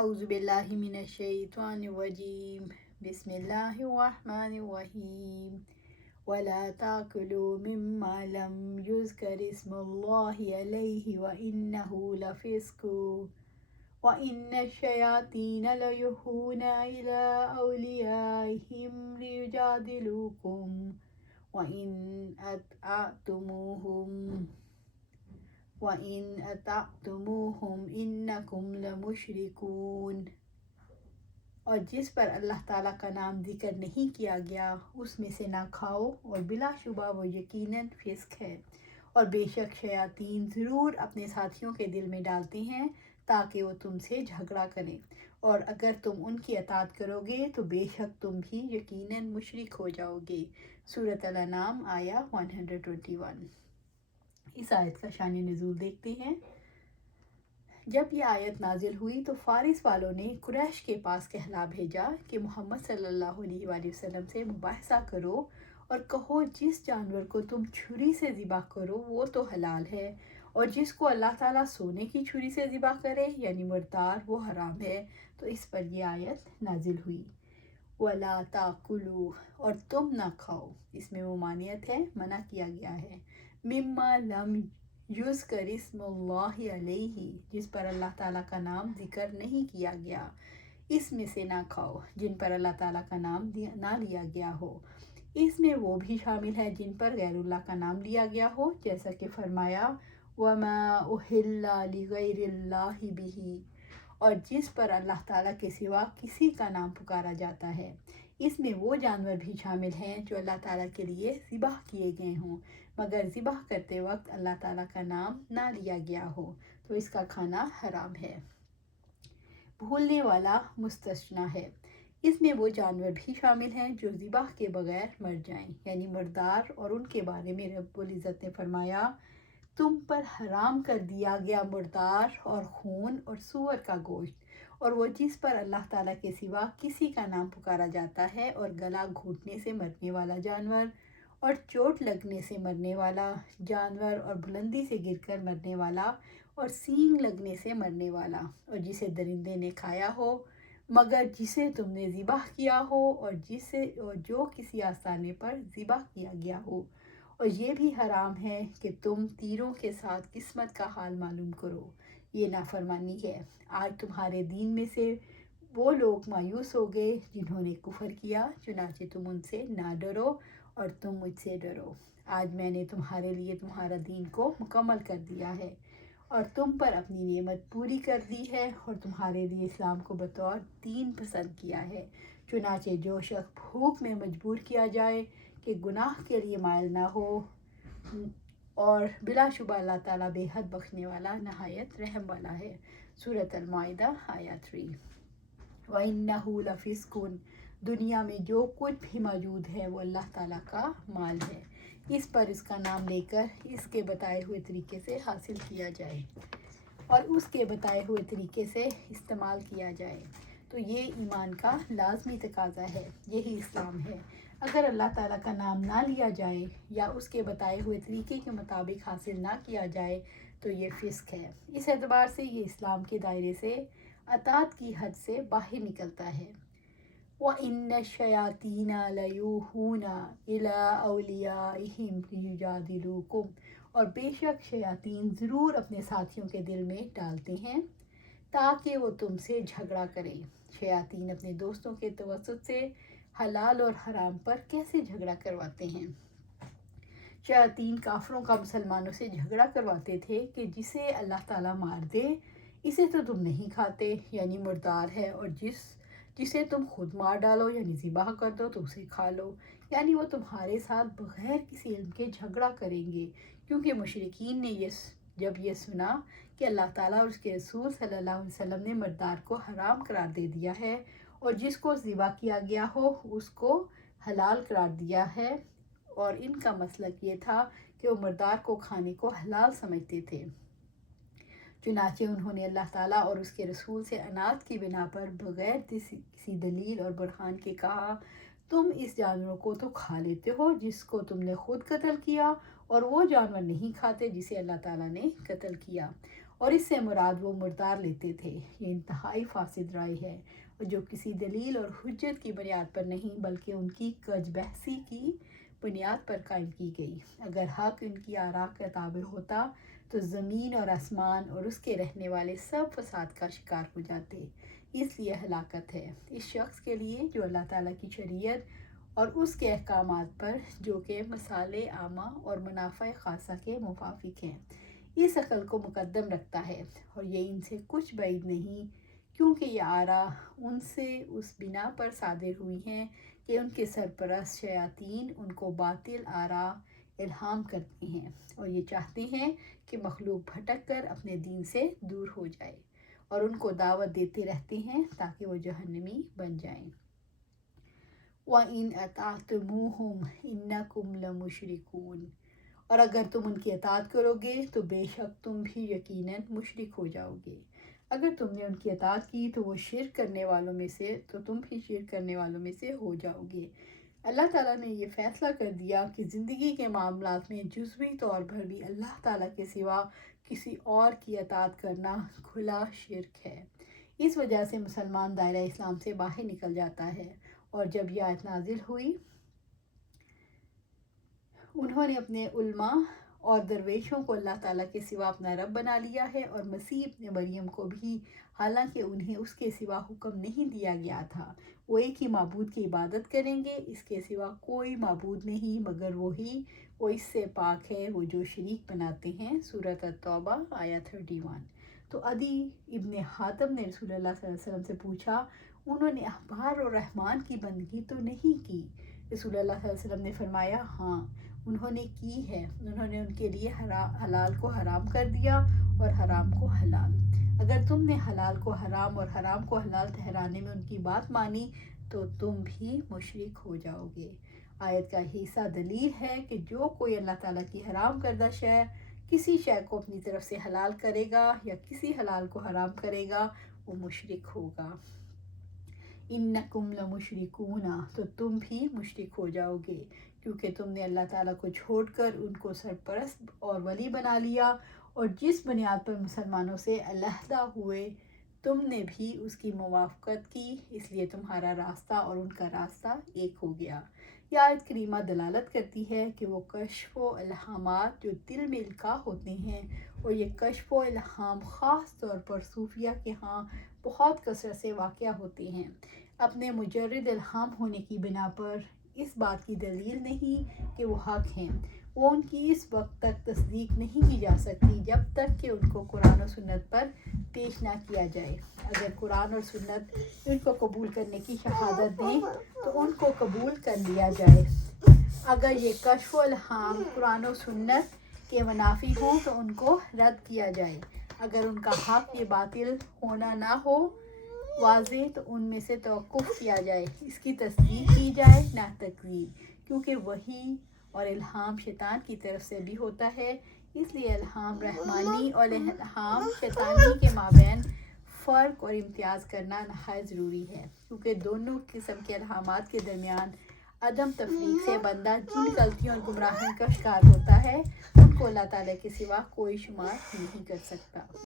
اعوذ باللہ من الشیطان الرجیم بسم اللہ الرحمن الرحیم ولا تاکلوا مما لم یذکر اسم اللہ علیہ وانہ لفسق وان الشیاطین لیوحون الی اولیائہم لیجادلوکم وَإِنْ أَطَعْتُمُوهُمْ إِنَّكُمْ لَمُشْرِكُونَ۔ اور جس پر اللہ تعالیٰ کا نام ذکر نہیں کیا گیا اس میں سے نہ کھاؤ، اور بلا شبہ وہ یقیناً فسق ہے، اور بے شک شیاطین ضرور اپنے ساتھیوں کے دل میں ڈالتے ہیں تاکہ وہ تم سے جھگڑا کریں، اور اگر تم ان کی اطاعت کرو گے تو بے شک تم بھی یقیناً مشرک ہو جاؤ گے۔ سورۃ الانعام آیہ 121۔ اس آیت کا شان نزول دیکھتے ہیں۔ جب یہ آیت نازل ہوئی تو فارس والوں نے قریش کے پاس کہلا بھیجا کہ محمد صلی اللہ علیہ وآلہ وسلم سے مباحثہ کرو اور کہو جس جانور کو تم چھری سے ذبح کرو وہ تو حلال ہے، اور جس کو اللہ تعالیٰ سونے کی چھری سے ذبح کرے یعنی مردار وہ حرام ہے۔ تو اس پر یہ آیت نازل ہوئی۔ وَلَا تَأْكُلُوا، اور تم نہ کھاؤ، اس میں ممانعت ہے، منع کیا گیا ہے۔ مما لم یذکر اسم اللہ علیہ، جس پر اللہ تعالیٰ کا نام ذکر نہیں کیا گیا، اس میں سے نہ کھاؤ جن پر اللہ تعالیٰ کا نام نہ لیا گیا ہو۔ اس میں وہ بھی شامل ہے جن پر غیر اللہ کا نام لیا گیا ہو، جیسا کہ فرمایا وَمَا أُحِلَّ لِغَيْرِ اللَّهِ بِهِ، اور جس پر اللہ تعالیٰ کے سوا کسی کا نام پکارا جاتا ہے۔ اس میں وہ جانور بھی شامل ہیں جو اللہ تعالیٰ کے لیے ذبح کیے گئے ہوں مگر ذبح کرتے وقت اللہ تعالیٰ کا نام نہ لیا گیا ہو، تو اس کا کھانا حرام ہے۔ بھولنے والا مستثنیٰ ہے۔ اس میں وہ جانور بھی شامل ہیں جو ذبح کے بغیر مر جائیں یعنی مردار، اور ان کے بارے میں رب العزت نے فرمایا تم پر حرام کر دیا گیا مردار اور خون اور سور کا گوشت، اور وہ جس پر اللہ تعالیٰ کے سوا کسی کا نام پکارا جاتا ہے، اور گلا گھونٹنے سے مرنے والا جانور، اور چوٹ لگنے سے مرنے والا جانور، اور بلندی سے گر کر مرنے والا، اور سینگ لگنے سے مرنے والا، اور جسے درندے نے کھایا ہو مگر جسے تم نے ذبح کیا ہو، اور جو کسی آستانے پر ذبح کیا گیا ہو۔ اور یہ بھی حرام ہے کہ تم تیروں کے ساتھ قسمت کا حال معلوم کرو، یہ نافرمانی ہے۔ آج تمہارے دین میں سے وہ لوگ مایوس ہو گئے جنہوں نے کفر کیا، چنانچہ تم ان سے نہ ڈرو اور تم مجھ سے ڈرو۔ آج میں نے تمہارے لیے تمہارا دین کو مکمل کر دیا ہے اور تم پر اپنی نعمت پوری کر دی ہے، اور تمہارے لیے اسلام کو بطور دین پسند کیا ہے۔ چنانچہ جو شخص بھوک میں مجبور کیا جائے کہ گناہ کے لیے مائل نہ ہو، اور بلا شبہ اللہ تعالیٰ بے حد بخشنے والا نہایت رحم والا ہے۔ سورۃ المائدہ آیہ 3۔ وَإِنَّهُ لَفِسْقٌ، دنیا میں جو کچھ بھی موجود ہے وہ اللہ تعالیٰ کا مال ہے، اس پر اس کا نام لے کر اس کے بتائے ہوئے طریقے سے حاصل کیا جائے اور اس کے بتائے ہوئے طریقے سے استعمال کیا جائے تو یہ ایمان کا لازمی تقاضا ہے، یہی اسلام ہے۔ اگر اللہ تعالیٰ کا نام نہ لیا جائے یا اس کے بتائے ہوئے طریقے کے مطابق حاصل نہ کیا جائے تو یہ فسق ہے۔ اس اعتبار سے یہ اسلام کے دائرے سے اطاعت کی حد سے باہر نکلتا ہے۔ وَإِنَّ الشَّيَاطِينَ لَيُوحُونَ إِلَىٰ أَوْلِيَائِهِمْ لِيُجَادِلُوكُمْ، اور بے شک شیاطین ضرور اپنے ساتھیوں کے دل میں ڈالتے ہیں تاکہ وہ تم سے جھگڑا کریں۔ شیاطین اپنے دوستوں کے توسط سے حلال اور حرام پر کیسے جھگڑا کرواتے ہیں؟ شیاطین کافروں کا مسلمانوں سے جھگڑا کرواتے تھے کہ جسے اللہ تعالیٰ مار دے اسے تو تم نہیں کھاتے یعنی مردار ہے، اور جسے تم خود مار ڈالو یعنی ذبح کر دو تو اسے کھا لو، یعنی وہ تمہارے ساتھ بغیر کسی علم کے جھگڑا کریں گے، کیونکہ مشرکین نے جب یہ سنا کہ اللہ تعالیٰ اور اس کے رسول صلی اللہ علیہ وسلم نے مردار کو حرام قرار دے دیا ہے اور جس کو ذبح کیا گیا ہو اس کو حلال قرار دیا ہے، اور ان کا مسلک یہ تھا کہ وہ مردار کو کھانے کو حلال سمجھتے تھے، چنانچہ انہوں نے اللہ تعالیٰ اور اس کے رسول سے عناد کی بنا پر بغیر کسی دلیل اور برہان کے کہا تم اس جانور کو تو کھا لیتے ہو جس کو تم نے خود قتل کیا، اور وہ جانور نہیں کھاتے جسے اللہ تعالیٰ نے قتل کیا، اور اس سے مراد وہ مردار لیتے تھے۔ یہ انتہائی فاسد رائے ہے اور جو کسی دلیل اور حجت کی بنیاد پر نہیں بلکہ ان کی کج بحثی کی بنیاد پر قائم کی گئی۔ اگر حق ان کی آراء کا تابع ہوتا تو زمین اور آسمان اور اس کے رہنے والے سب فساد کا شکار ہو جاتے۔ اس لیے ہلاکت ہے اس شخص کے لیے جو اللہ تعالیٰ کی شریعت اور اس کے احکامات پر جو کہ مصالح عامہ اور منافع خاصہ کے موافق ہیں اس عقل کو مقدم رکھتا ہے، اور یہ ان سے کچھ بعید نہیں، کیونکہ یہ آراء ان سے اس بنا پر صادر ہوئی ہیں کہ ان کے سرپرست شیاطین ان کو باطل آراء الہام کرتے ہیں اور یہ چاہتے ہیں کہ مخلوق بھٹک کر اپنے دین سے دور ہو جائے، اور ان کو دعوت دیتے رہتے ہیں تاکہ وہ جہنمی بن جائیں۔ وَإِنْ أَطَعْتُمُوهُمْ إِنَّكُمْ لَمُشْرِكُونَ، اور اگر تم ان کی اطاعت کرو گے تو بے شک تم بھی یقیناً مشرک ہو جاؤ گے۔ اگر تم نے ان کی اطاعت کی تو وہ شرک کرنے والوں میں سے تو تم بھی شرک کرنے والوں میں سے ہو جاؤ گے۔ اللہ تعالیٰ نے یہ فیصلہ کر دیا کہ زندگی کے معاملات میں جزوی طور پر بھی اللہ تعالیٰ کے سوا کسی اور کی اطاعت کرنا کھلا شرک ہے۔ اس وجہ سے مسلمان دائرہ اسلام سے باہر نکل جاتا ہے، اور جب یہ آیت نازل ہوئی انہوں نے اپنے علماء اور درویشوں کو اللہ تعالیٰ کے سوا اپنا رب بنا لیا ہے، اور مسیح ابن مریم کو بھی، حالانکہ انہیں اس کے سوا حکم نہیں دیا گیا تھا۔ وہ ایک ہی معبود کی عبادت کریں گے، اس کے سوا کوئی معبود نہیں مگر وہی، وہ اس سے پاک ہے وہ جو شریک بناتے ہیں۔ سورۃ التوبہ آیت 31۔ تو عدی ابن حاتم نے رسول اللہ صلی اللہ علیہ وسلم سے پوچھا، انہوں نے احبار اور رحمان کی بندگی تو نہیں کی؟ رسول اللہ صلی اللہ علیہ وسلم نے فرمایا، ہاں انہوں نے کی ہے، انہوں نے ان کے لیے حلال کو حرام کر دیا اور حرام کو حلال۔ اگر تم نے حلال کو حرام اور حرام کو حلال ٹھہرانے میں ان کی بات مانی تو تم بھی مشرک ہو جاؤ گے۔ آیت کا حصہ دلیل ہے کہ جو کوئی اللہ تعالیٰ کی حرام کردہ شے کسی شے کو اپنی طرف سے حلال کرے گا یا کسی حلال کو حرام کرے گا وہ مشرک ہوگا۔ انکم لمشرکون، تو تم بھی مشرک ہو جاؤ گے کیونکہ تم نے اللہ تعالیٰ کو چھوڑ کر ان کو سرپرست اور ولی بنا لیا، اور جس بنیاد پر مسلمانوں سے علیحدہ ہوئے تم نے بھی اس کی موافقت کی، اس لیے تمہارا راستہ اور ان کا راستہ ایک ہو گیا۔ یہ آیت کریمہ دلالت کرتی ہے کہ وہ کشف و الہامات جو دل میں القاء ہوتے ہیں، اور یہ کشف و الہام خاص طور پر صوفیہ کے ہاں بہت کثرت سے واقع ہوتے ہیں، اپنے مجرد الہام ہونے کی بنا پر اس بات کی دلیل نہیں کہ وہ حق ہیں۔ وہ ان کی اس وقت تک تصدیق نہیں کی جا سکتی جب تک کہ ان کو قرآن و سنت پر پیش نہ کیا جائے۔ اگر قرآن اور سنت ان کو قبول کرنے کی شہادت دیں تو ان کو قبول کر لیا جائے۔ اگر یہ کشف و الہام قرآن و سنت کے منافی ہوں تو ان کو رد کیا جائے۔ اگر ان کا حق یہ باطل ہونا نہ ہو واضح تو ان میں سے توقف کیا جائے، اس کی تصدیق کی جائے نہ تکذیب، کیونکہ وحی اور الہام شیطان کی طرف سے بھی ہوتا ہے، اس لیے الہام رحمانی اور الہام شیطانی کے مابین فرق اور امتیاز کرنا نہایت ضروری ہے، کیونکہ دونوں قسم کے الہامات کے درمیان عدم تفریق سے بندہ جن غلطیوں اور گمراہیوں کا شکار ہوتا ہے ان کو اللہ تعالیٰ کے سوا کوئی شمار نہیں کر سکتا۔